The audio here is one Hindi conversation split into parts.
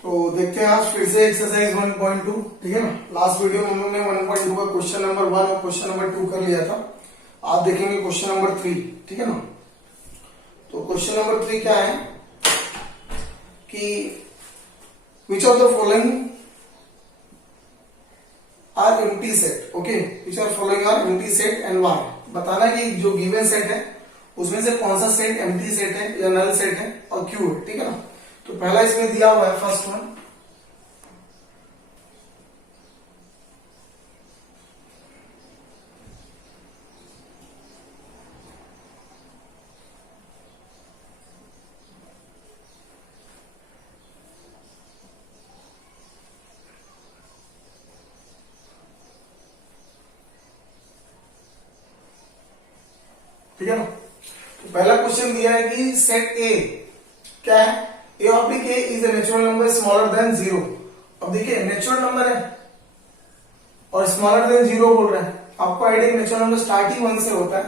तो देखते हैं आज फिर से एक्सरसाइज 1.2। ठीक है ना। लास्ट वीडियो में हम लोग ने 1.2 का क्वेश्चन नंबर 1 और क्वेश्चन नंबर 2 कर लिया था। आज देखेंगे क्वेश्चन नंबर 3। ठीक है ना। तो क्वेश्चन नंबर 3 क्या है कि which of the following are empty set. Okay, which of following are empty set and why. बताना कि जो गिवन सेट है उसमें से कौन सा सेट एम्प्टी सेट है या नल सेट है और क्यों है। ठीक है ना। तो पहला इसमें दिया हुआ है फर्स्ट वन, ठीक है ना। तो पहला क्वेश्चन दिया है कि सेट ए क्या है, A oblique A is a natural number smaller than 0। अब देखिए नेचुरल नंबर है और स्मॉलर देन 0 बोल रहा है। आपको आइडिया नेचुरल नंबर स्टार्ट ही 1 से होता है,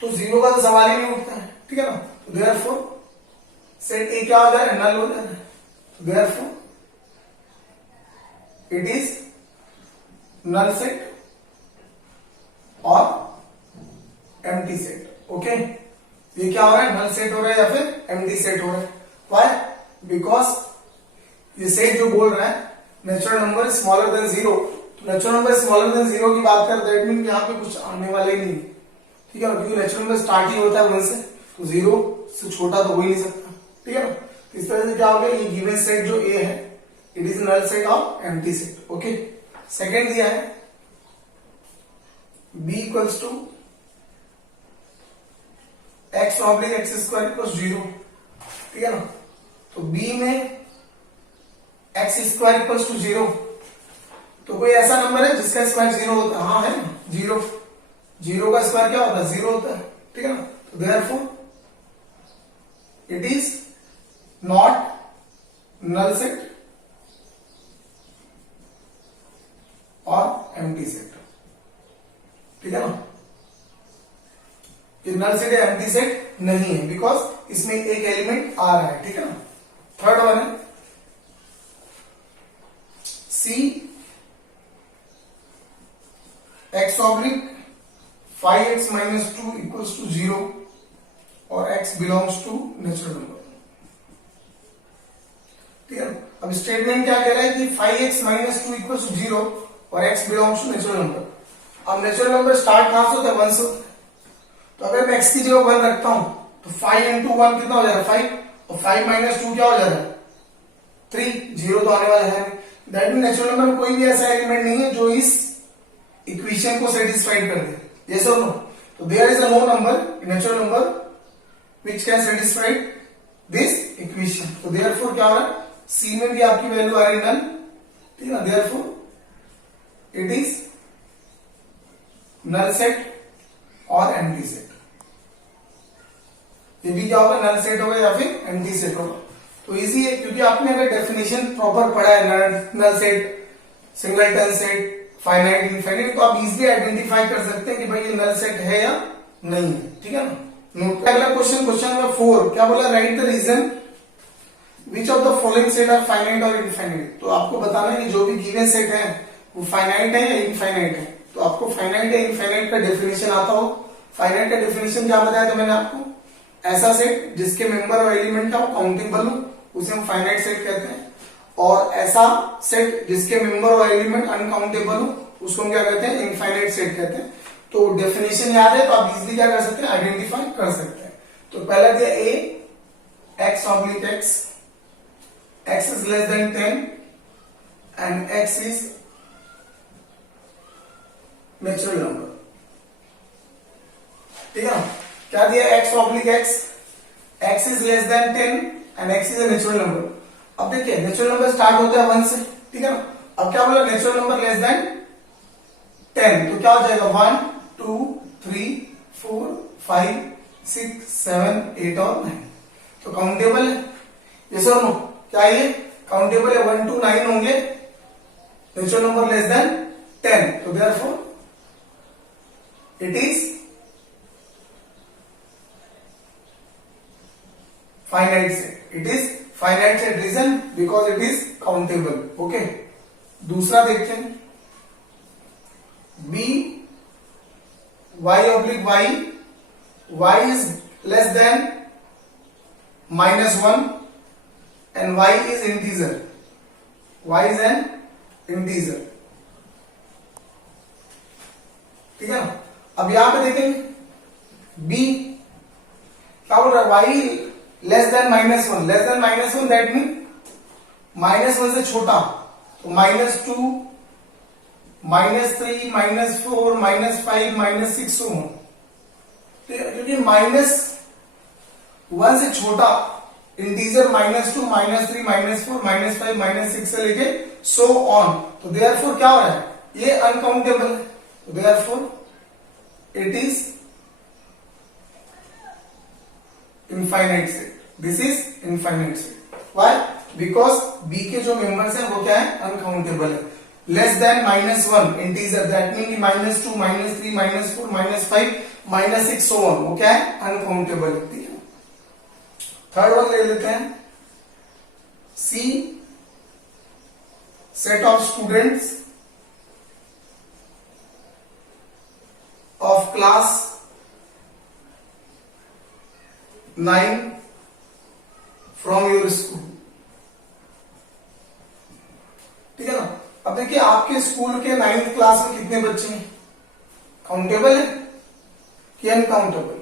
तो 0 का तो सवाल ही नहीं उठता है। ठीक है ना। तो देयरफॉर सेट ए क्या हो जा रहा है, नल हो जा रहा है। तो therefore it is null set और एम्प्टी सेट। ओके, ये क्या हो रहा है, नल सेट हो रहा है या फिर एम्प्टी सेट हो रहा है। व्हाई? बिकॉज ये सेट जो बोल रहा है नेचुरल नंबर स्मॉलर देन 0, तो नेचुरल नंबर स्मॉलर देन 0 की बात कर दैट मीन यहाँ पे कुछ आने वाला ही नहीं। ठीक है ना, क्योंकि नेचुरल नंबर स्टार्ट ही होता है 1 से, तो 0 से छोटा तो हो ही नहीं सकता। ठीक है ना। तो इस तरह से क्या हो गया, ये गिवन सेट जो ए है इट इज नल सेट और एम्प्टी सेट। ओके, सेकेंड दिया है b equals to x oblique x square equals 0। ठीक है ना। तो b में एक्स स्क्वायर इक्वल्स टू 0, तो कोई ऐसा नंबर है जिसका स्क्वायर 0 होता है? हाँ है ना, 0। 0 का स्क्वायर क्या होता है, 0 होता है। ठीक है ना। तो therefore it is not null set और एम्प्टी सेट। ठीक है ना। ये नल सेट या एम्प्टी सेट नहीं है बिकॉज इसमें एक एलिमेंट आ रहा है। ठीक है ना। थर्ड वन है C X oblique 5x minus 2 equals to 0 और x belongs to natural number. ठीक है। अब स्टेटमेंट क्या कह रहा है कि 5x माइनस 2 इक्वल्स टू 0 और x belongs to natural number. अब नेचुरल नंबर स्टार्ट कहां से होता है, 1 से होता है। तो अगर मैं x की जगह 1 रखता हूं तो 5 इंटू 1 कितना हो जा रहा है, 5, और 5 माइनस 2 क्या हो जा रहा है, 3। 0 तो आने वाला है। दैट मीन नेचुरल नंबर में कोई भी ऐसा एलिमेंट नहीं है जो इस इक्वेशन को सेटिस्फाइड कर दे। यस और नो? तो there is a no number, natural number which can satisfied this equation. तो देयरफॉर क्या हो रहा है, सी में भी आपकी वैल्यू आ रही नल। ठीक है ना। Therefore it is null set और एम्प्टी सेट। ये भी क्या होगा, नल सेट होगा या फिर एम्प्टी सेट होगा। तो इजी है क्योंकि आपने अगर डेफिनेशन प्रॉपर पढ़ा है null set, singleton set, finite, infinite, तो आप इजीली आइडेंटिफाई कर सकते हैं कि भाई ये नल सेट है या नहीं है। ठीक है ना। नोट। अगला क्वेश्चन, क्वेश्चन नंबर 4 क्या बोला, write the reason which of the following set are finite और इनफाइनाइट। तो आपको बताना है कि जो भी गिवन सेट है वो फाइनाइट है या इनफाइनाइट है। तो आपको फाइनाइट या इनफाइनाइट का डेफिनेशन आता हो। फाइनाइट का डेफिनेशन क्या बताया था मैंने आपको, ऐसा सेट जिसके मेंबर और एलिमेंट का काउंटेबल हो उसे हम फाइनाइट सेट कहते हैं, और ऐसा सेट जिसके मेंबर और एलिमेंट अनकाउंटेबल हो उसको हम क्या कहते हैं, इनफाइनाइट सेट कहते हैं। तो डेफिनेशन याद है तो आप इजीली क्या कर सकते हैं, आइडेंटिफाई कर सकते हैं। तो पहला दिया A X oblique X, X is less than 10 and X is natural number. ठीक है। क्या दिया, X oblique X, X is less than 10 and X is a natural number. अब देखिए नेचुरल नंबर स्टार्ट होता है 1 से। ठीक है ना। अब क्या बोला, नेचुरल नंबर लेस देन 10, तो क्या हो जाएगा, 1 2 3 4 5 6 7 8 और 9। तो काउंटेबल है। यस और नो? क्या ये काउंटेबल है, 1 to 9 होंगे नेचुरल नंबर लेस देन 10। तो therefore it is finite set. It is finite set, reason because it is countable. Okay, दूसरा देखते हैं, B Y oblique Y is less than -1 and y is integer, y is an integer, ठीक है ना। अब यहां पे देखेंगे b क्या बोल रहा है, y less than -1, less than -1 that mean -1 से छोटा, तो -2 -3 -4 -5 -6 हो, क्योंकि -1 से छोटा इंटीजर -2 -3 -4 -5 -6 से लेके सो ऑन, तो देयरफॉर क्या हो रहा है, ये अनकाउंटेबल है, तो therefore it is infinite set, this is infinite set. Why, because B के जो मेंबर्स हैं वो क्या है, अनकाउंटेबल है। Less than -1 integer, that mean -2 -3 -4 -5 -6 so on, वो क्या है, अनकाउंटेबल है। थर्ड वन ले लेते हैं, C set of students of class 9 from your school, ठीक है ना। अब देखिए आपके स्कूल के 9th क्लास में कितने बच्चे हैं, काउंटेबल है कि अनकाउंटेबल,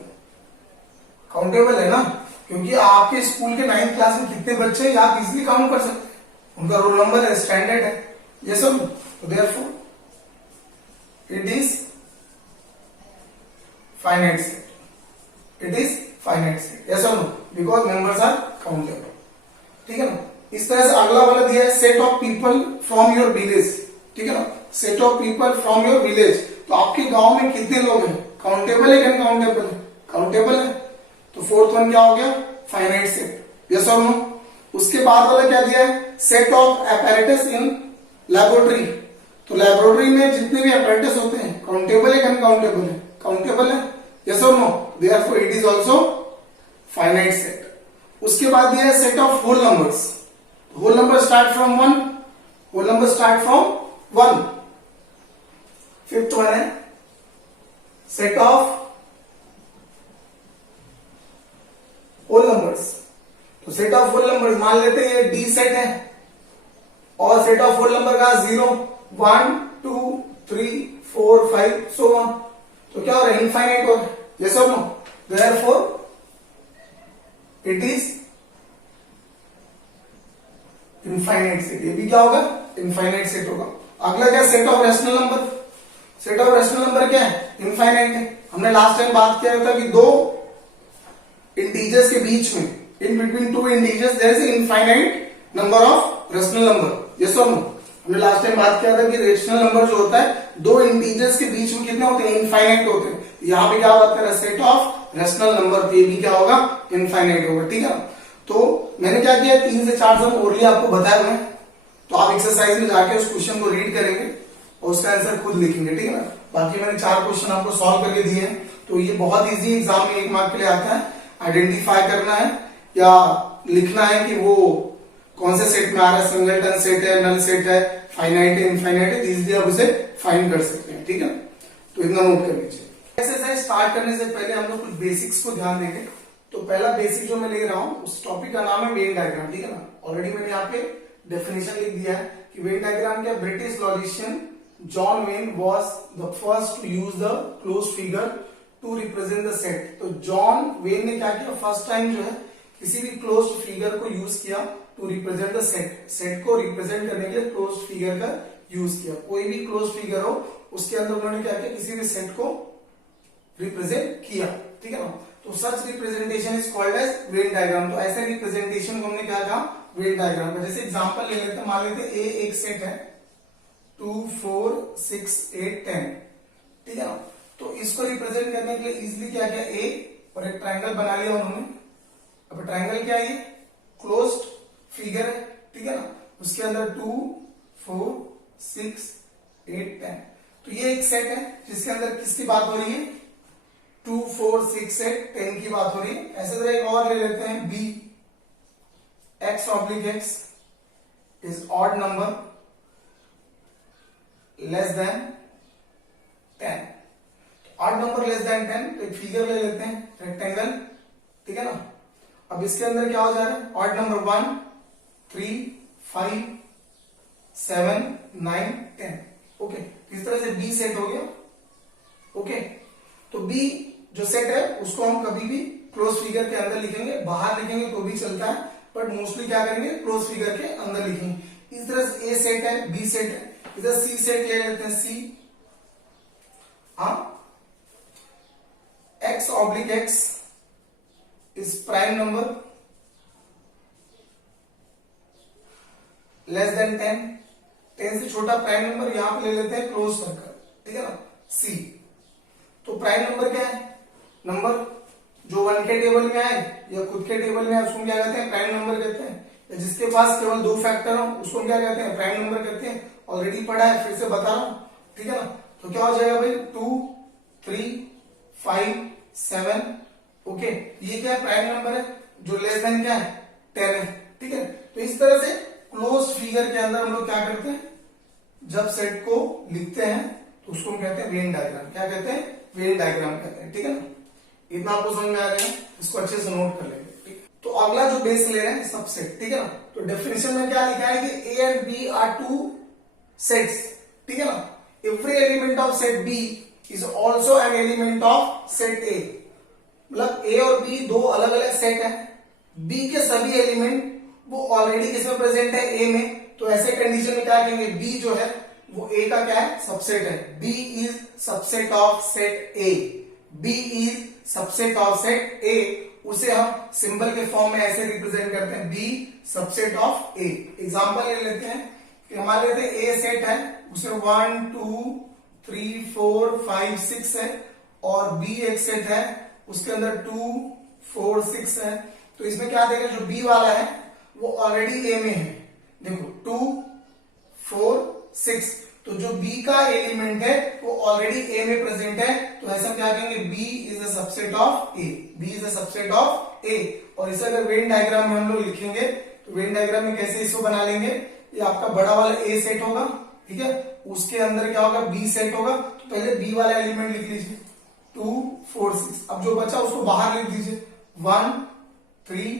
काउंटेबल है ना, क्योंकि आपके स्कूल के 9th क्लास में कितने बच्चे हैं आप इजीली काउंट कर सकते हैं, उनका रोल नंबर है, स्टैंडर्ड है, ये सब, तो therefore it is finite set, it is finite set, yes और no, because members are countable, ठीक है ना। इस तरह से अगला वाला दिया है, set of people from your village, ठीक है ना, set of people from your village, तो आपके गांव में कितने लोग हैं, काउंटेबल है कि अनकाउंटेबल है, काउंटेबल है, तो फोर्थ वन क्या हो गया, फाइनाइट सेट, यस और नो। उसके बाद वाला क्या दिया है, set of apparatus in laboratory, तो लेबोरेटरी में जितने भी apparatus होते हैं काउंटेबल है कि अनकाउंटेबल है, काउंटेबल है, यस और no, therefore it is also finite set. उसके बाद दिया है set of whole numbers, whole number start from 1, whole number start from 1। Fifth one है सेट ऑफ होल नंबर्स, तो सेट ऑफ होल नंबर्स मान लेते हैं ये डी सेट है, और सेट ऑफ होल नंबर का 0 1 2 3 4 5 सो ऑन, तो क्या हो रहा है, इनफाइनाइट हो रहा है, यस और no, therefore it is infinite set, ये भी क्या होगा, इनफाइनाइट सेट होगा। अगला क्या, set of rational number, set of rational number क्या है, इनफाइनाइट है। हमने लास्ट टाइम बात किया था कि दो इंटीजर्स के बीच में, in between two integers there is infinite number of rational number, yes और नो। हमने लास्ट टाइम बात किया था कि रेशनल नंबर जो होता है दो इंटीजर्स के बीच में कितने होते हैं, इनफाइनाइट होते हैं। यहाँ पे क्या बात कर रहा है, सेट ऑफ रैशनल नंबर, ये भी क्या होगा, इनफाइनाइट होगा, ठीक है। तो मैंने क्या किया, 3 से 4 सम ओरली आपको बताया हुआ है, तो आप एक्सरसाइज में जाके उस क्वेश्चन को रीड करेंगे और उसका आंसर खुद लिखेंगे, ठीक है ना। बाकी मैंने 4 क्वेश्चन आपको सॉल्व करके दिए हैं, तो ये बहुत इजी एग्जाम में 1 मार्क के लिए आता है। आइडेंटिफाई करना है या लिखना है कि वो कौन से सेट में आ रहा है, सिंगलटन सेट है, नल सेट है, फाइनाइट है, इनफाइनाइट है, इजीली आप उसे फाइंड कर सकते हैं, ठीक है। तो इतना नोट कर लीजिए। एक्सरसाइज स्टार्ट करने से पहले हम लोग कुछ बेसिक्स को ध्यान देंगे। तो पहला बेसिक जो मैं ले रहा हूं उस टॉपिक का नाम है वेन डायग्राम, ठीक है ना। ऑलरेडी मैंने यहाँ पे डेफिनेशन लिख दिया है कि वेन डायग्राम क्या, British logician John Venn was the first to use the close figure to represent the set. तो जॉन वेन ने क्या किया, फर्स्ट टाइम जो है किसी भी क्लोज फिगर को यूज किया to represent the set, set को रिप्रेजेंट करने के लिए क्लोज फिगर का यूज किया। कोई भी क्लोज फिगर हो उसके अंदर उन्होंने क्या किया, किसी भी सेट को रिप्रेजेंट किया, ठीक है ना। तो such representation is called as Venn diagram. तो ऐसे रिप्रेजेंटेशन को हमने क्या कहा, वेन डायग्राम का। जैसे एग्जांपल ले लेते हैं, मान लेते हैं ए एक सेट है 2 4 6 8 10, ठीक है ना। तो इसको रिप्रेजेंट करने के लिए इजिली क्या किया, ए और एक ट्रायंगल बना लिया उन्होंने। अब ट्रायंगल क्या है, क्लोज्ड फिगर है, ठीक है ना। उसके अंदर 2 4 6 8 10, तो ये एक सेट है जिसके अंदर किसकी बात हो रही है, 2 4 6 8 10 की बात हो रही है। ऐसे तरह एक और ले लेते हैं B, x oblique x is odd number less than 10। Odd number less than 10, तो एक फिगर ले लेते हैं रेक्टेंगल, ठीक है ना। अब इसके अंदर क्या हो जा रहा है, ऑड नंबर 1, 3, 5, 7, 9, 10। ओके, इस तरह से बी सेट हो गया। ओके, तो बी जो सेट है उसको हम कभी भी क्लोज फिगर के अंदर लिखेंगे, बाहर लिखेंगे तो भी चलता है, बट मोस्टली क्या करेंगे, क्लोज फिगर के अंदर लिखेंगे। इस तरह से ए सेट है, बी सेट है, इधर सी सेट ले लेते हैं, सी, हाँ, x oblique x is prime number less than 10, 10 से छोटा प्राइम नंबर, यहां पे ले लेते हैं क्लोज सर्कल, ठीक है ना, सी। तो प्राइम नंबर क्या है, नंबर जो 1 के टेबल में आए या खुद के टेबल में आए उसको क्या कहते हैं, प्राइम नंबर कहते हैं। या जिसके पास केवल 2 फैक्टर हो उसको क्या कहते हैं, प्राइम नंबर कहते हैं। ऑलरेडी पढ़ा है, फिर से बता रहा हूं, ठीक है ना। तो क्या हो जाएगा भाई, 2, 3, 5, 7। ओके, ये क्या है, प्राइम नंबर है, जो लेस देन क्या है, 10 है, ठीक है। तो इस तरह से क्लोज फिगर के अंदर हम लोग क्या करते हैं, जब सेट को लिखते हैं तो उसको हम कहते हैं वेन डायग्राम। क्या कहते हैं, वेन डायग्राम कहते हैं, ठीक है ना। इतना आपको समझ में आ गया, इसको अच्छे से नोट कर लेंगे, ठीक। तो अगला जो बेस ले रहे हैं सबसेट, ठीक है ना। तो डेफिनेशन में क्या लिखा है कि A and B are 2 sets, ठीक है ना। Every element of set B is also an element of set A. मतलब ए और बी दो अलग अलग सेट है, बी के सभी एलिमेंट वो ऑलरेडी किसमें प्रेजेंट है, ए में। तो ऐसे कंडीशन में क्या कहेंगे, बी जो है वो ए का क्या है, सबसेट है। B is subset of set A, B is subset of set A. उसे हम सिंबल के फॉर्म में ऐसे रिप्रेजेंट करते हैं, B subset of A. Example ले लेते हैं कि हमारे लेते ए सेट है, उसमें 1, 2, 3, 4, 5, 6 है, और बी एक सेट है उसके अंदर 2, 4, 6 है। तो इसमें क्या देखें, जो बी वाला है वो ऑलरेडी ए में है, देखो 2, 4, 6। तो जो बी का एलिमेंट है वो ऑलरेडी ए में प्रेजेंट है, तो ऐसा क्या कहेंगे, B is a subset of A, B is a subset of A. और इसे अगर वेन डायग्राम में हम लोग लिखेंगे तो वेन डायग्राम में कैसे इसको बना लेंगे, ये आपका बड़ा वाला ए सेट होगा, ठीक है, उसके अंदर क्या होगा, बी सेट होगा। तो पहले बी वाला एलिमेंट लिख लीजिए, 2, 4, 6। अब जो बचा उसको बाहर लिख दीजिए, 1, 3,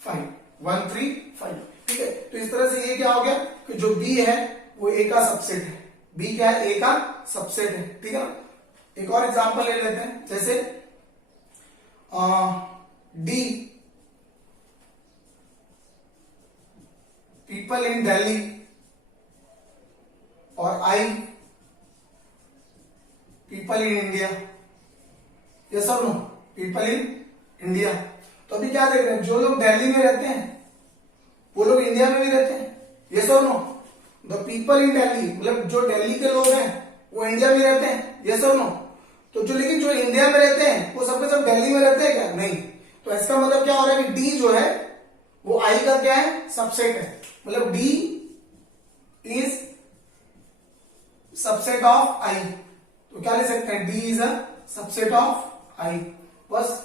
5, 1, 3, 5, ठीक है। तो इस तरह से ये क्या हो गया कि जो बी है वो ए का सबसेट है, बी क्या है, ए का सबसेट है, ठीक है ना। एक और एग्जांपल ले लेते हैं, जैसे डी, पीपल इन दिल्ली, और आई, पीपल इन इंडिया। यस और नो, पीपल इन इंडिया। तो अभी क्या देख रहे हैं, जो लोग दिल्ली में रहते हैं वो लोग इंडिया में भी रहते हैं, यस और no. The people in Delhi, मतलब जो दिल्ली के लोग हैं वो इंडिया में रहते हैं, यस और नो। तो जो लेकिन जो इंडिया में रहते हैं वो सबके सब दिल्ली में रहते हैं क्या, नहीं। तो इसका मतलब क्या हो रहा है कि डी जो है वो आई का क्या है, सबसेट है। मतलब D is subset of I. तो क्या ले सकते हैं, D is a subset of I, बस।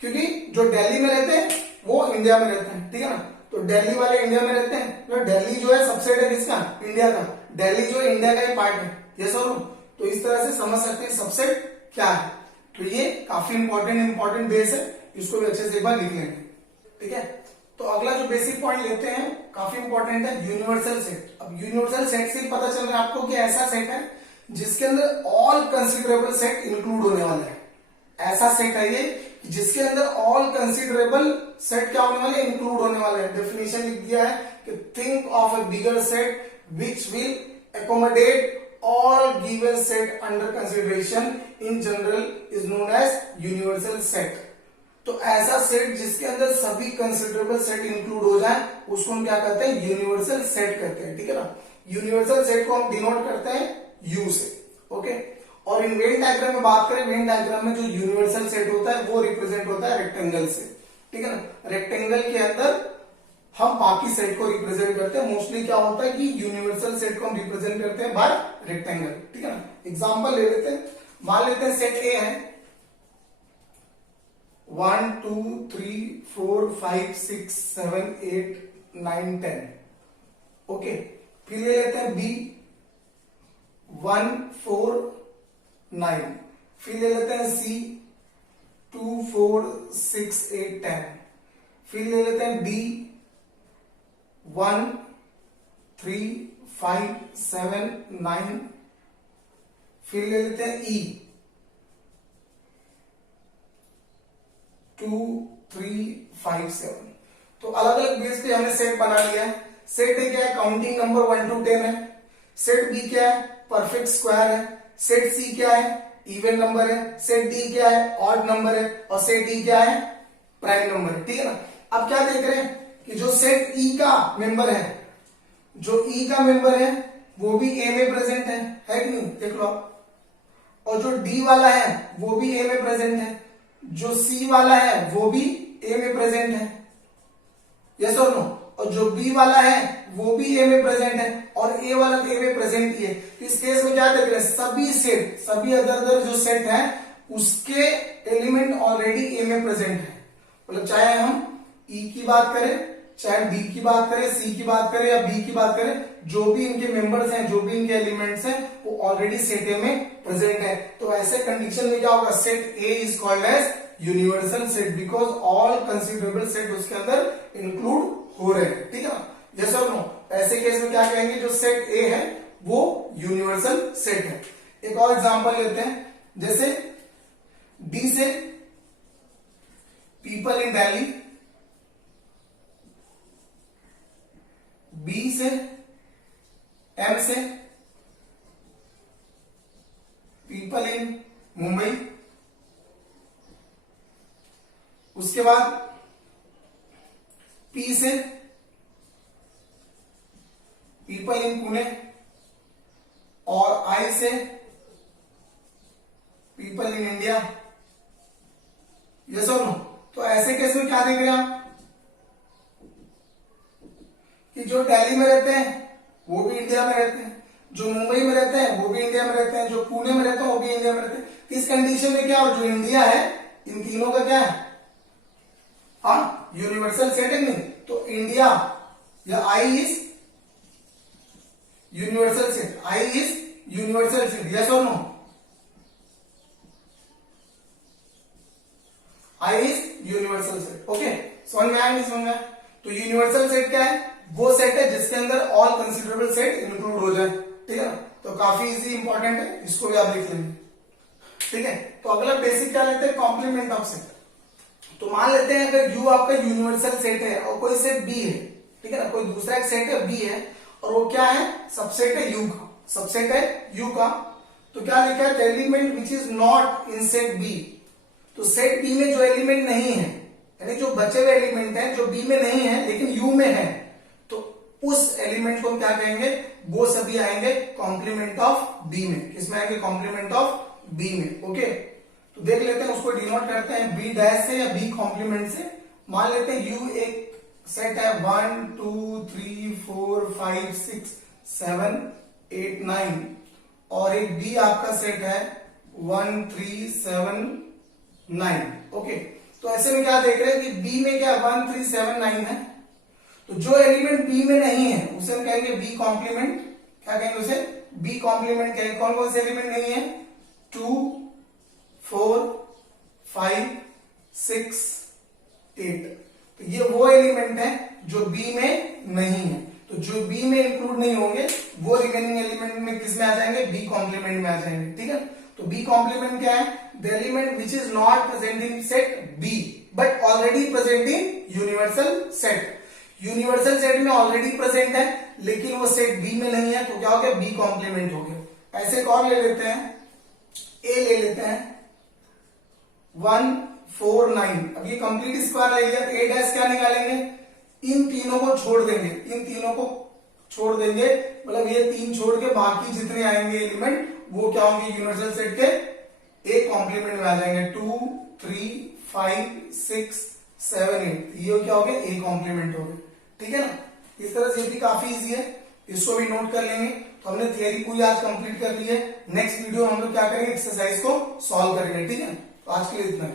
क्योंकि जो दिल्ली में रहते हैं वो इंडिया में रहते हैं, ठीक है ना। तो दिल्ली वाले इंडिया में रहते हैं, तो दिल्ली जो है सबसेट है किसका, इंडिया का। दिल्ली जो है इंडिया का ही पार्ट है, यस और नो। तो इस तरह से समझ सकते हैं सबसेट क्या है। तो ये काफी इंपॉर्टेंट बेस है, इसको भी अच्छे से एक बार लिख लेंगे, ठीक है। तो अगला जो बेसिक पॉइंट लेते हैं काफी इंपॉर्टेंट है, यूनिवर्सल सेट। अब यूनिवर्सल सेट से पता चल रहा है आपको कि ऐसा सेट है जिसके अंदर ऑल कंसिडरेबल सेट इंक्लूड होने वाला है। ऐसा सेट है ये जिसके अंदर ऑल कंसिडरेबल सेट क्या होने वाले, इंक्लूड होने वाले हैं। डेफिनेशन लिख दिया है कि think of a bigger set which will accommodate all given set under consideration in general is known as universal set। तो ऐसा सेट जिसके अंदर सभी कंसिडरेबल सेट इंक्लूड हो जाए उसको हम क्या कहते हैं, यूनिवर्सल सेट कहते हैं, ठीक है ना। यूनिवर्सल सेट को हम डिनोट करते हैं यू से, ओके। और इन वेन डायग्राम में बात करें, वेन डायग्राम में जो यूनिवर्सल सेट होता है वो रिप्रेजेंट होता है रेक्टेंगल से, ठीक है ना। रेक्टेंगल के अंदर हम बाकी सेट को रिप्रेजेंट करते हैं। मोस्टली क्या होता है कि यूनिवर्सल सेट को हम रिप्रेजेंट करते हैं बाय रेक्टेंगल, ठीक है ना। एग्जांपल ले लेते हैं, मान लेते हैं सेट ए है 1 2 3 4 5 6 7 8 9 10। ओके, फिर ले लेते हैं बी 1 4 9। फिर ले लेते हैं सी 2 4 6 8 10। फिर ले लेते हैं डी 1 3 5 7 9। फिर ले लेते हैं ई 2 3 5 7। तो अलग अलग बेस पे हमने सेट बना लिया है। सेट ए क्या है, काउंटिंग नंबर 1 to 10 है। सेट बी क्या है, परफेक्ट स्क्वायर है। सेट सी क्या है, इवन नंबर है। सेट डी क्या है, ऑड नंबर है। और सेट ई क्या है, प्राइम नंबर है। ठीक है ना। अब क्या देख रहे हैं कि जो सेट ई का मेंबर है, जो ई का मेंबर है वो भी ए में प्रेजेंट है कि नहीं, देख लो आप। और जो डी वाला है वो भी ए में प्रेजेंट है। जो सी वाला है वो भी ए में प्रेजेंट है, यस और नो। और जो बी वाला है वो भी ए में प्रेजेंट है, और ए वाला तो ए में प्रेजेंट ही है। तो इस केस में क्या देख रहे हैं, सभी सेट, सभी अदर जो सेट है उसके एलिमेंट ऑलरेडी ए में प्रेजेंट है। मतलब चाहे हम ई की बात करें, चाहे डी की बात करें, सी की बात करें या बी की बात करें, जो भी इनके मेंबर्स हैं, जो भी इनके एलिमेंट्स हैं, वो ऑलरेडी सेट ए में प्रेजेंट है। तो ऐसे कंडीशन में क्या होगा, set A is called as universal set because all considerable set उसके अंदर इंक्लूड हो रहे हैं। ठीक है ना, यस और नो। ऐसे केस में क्या कहेंगे, जो सेट ए है वो यूनिवर्सल सेट है। एक और एग्जांपल लेते हैं, जैसे डी से पीपल इन दिल्ली, बी से एम से पीपल इन मुंबई, उसके बाद पी से पीपल इन पुणे, और आई से पीपल इन इंडिया, यस और नो। तो ऐसे केस में क्या देख रहे हैं आप कि जो दिल्ली में रहते हैं वो भी इंडिया में रहते हैं, जो मुंबई में रहते हैं वो भी इंडिया में रहते हैं, जो पुणे में रहते हैं वो भी इंडिया में रहते हैं। इस कंडीशन में क्या, और जो इंडिया है इन तीनों का क्या है, हाँ यूनिवर्सल सेट है नहीं। तो इंडिया या I is universal set, I is universal set, yes और no. I is universal set. Okay, समझ में आया नहीं समझ में आया। तो यूनिवर्सल सेट क्या है, वो सेट है जिसके अंदर ऑल कंसिडरेबल सेट इंक्लूड हो जाए। ठीक है ना, तो काफी इजी इंपॉर्टेंट है, इसको भी आप लिख लेंगे। ठीक है, तो अगला बेसिक क्या लेते हैं, कॉम्प्लीमेंट ऑफ सेट। तो मान लेते हैं अगर यू आपका यूनिवर्सल सेट है और कोई सेट बी है, ठीक है ना, कोई दूसरा एक सेट है बी है और वो क्या है, सबसेट है यू का, सबसेट है यू का। तो क्या लिखा है, element which is not in set B. तो सेट बी में जो एलिमेंट नहीं है, यानी जो बचे हुए एलिमेंट है जो बी में नहीं है लेकिन यू में है, तो उस एलिमेंट को हम क्या कहेंगे, वो सभी आएंगे कॉम्प्लीमेंट ऑफ बी में। किसमें आएंगे, कॉम्प्लीमेंट ऑफ बी में। ओके, तो देख लेते हैं, उसको डिनोट करते हैं बी डैश से या बी कॉम्प्लीमेंट से। मान लेते हैं यू एक सेट है 1 2 3 4 5 6 7 8 9, और एक बी आपका सेट है 1 3 7 9। ओके, तो ऐसे में क्या देख रहे हैं कि बी में क्या 1 3 7 9 है। तो जो एलिमेंट बी में नहीं है उसे हम कहेंगे बी कॉम्प्लीमेंट। क्या कहेंगे उसे, बी कॉम्प्लीमेंट कहेंगे। कौन कौन से एलिमेंट नहीं है, 2 4 5 6 8। तो ये वो एलिमेंट है जो बी में नहीं है। तो जो बी में इंक्लूड नहीं होंगे वो रिमेनिंग एलिमेंट में किस में आ जाएंगे, बी कॉम्प्लीमेंट में आ जाएंगे। ठीक है, तो बी कॉम्प्लीमेंट क्या है, the element which is not present in set B but already present in universal set. Universal set में ऑलरेडी प्रेजेंट है लेकिन वो सेट बी में नहीं है, तो क्या हो गया, बी कॉम्प्लीमेंट हो गया। ऐसे कौन ले लेते हैं, ए ले लेते हैं 1 4 9। अब ये कंप्लीट स्क्वायर है, यार ए डैश क्या निकालेंगे, इन तीनों को छोड़ देंगे, इन तीनों को छोड़ देंगे, मतलब ये 3 छोड़ के बाकी जितने आएंगे एलिमेंट वो क्या होंगे, यूनिवर्सल सेट के ए कॉम्प्लीमेंट में आ जाएंगे। 2 3 5 6 7 8, ये क्या हो गया, ए कॉम्प्लीमेंट हो गया। ठीक है ना, इस तरह से भी काफी इजी है, इसको भी नोट कर लेंगे। तो हमने थियरी पूरी आज कंप्लीट कर ली है। नेक्स्ट वीडियो हम लोग क्या करेंगे, एक्सरसाइज को सॉल्व करेंगे। ठीक है, तो आज के लिए इतना ही।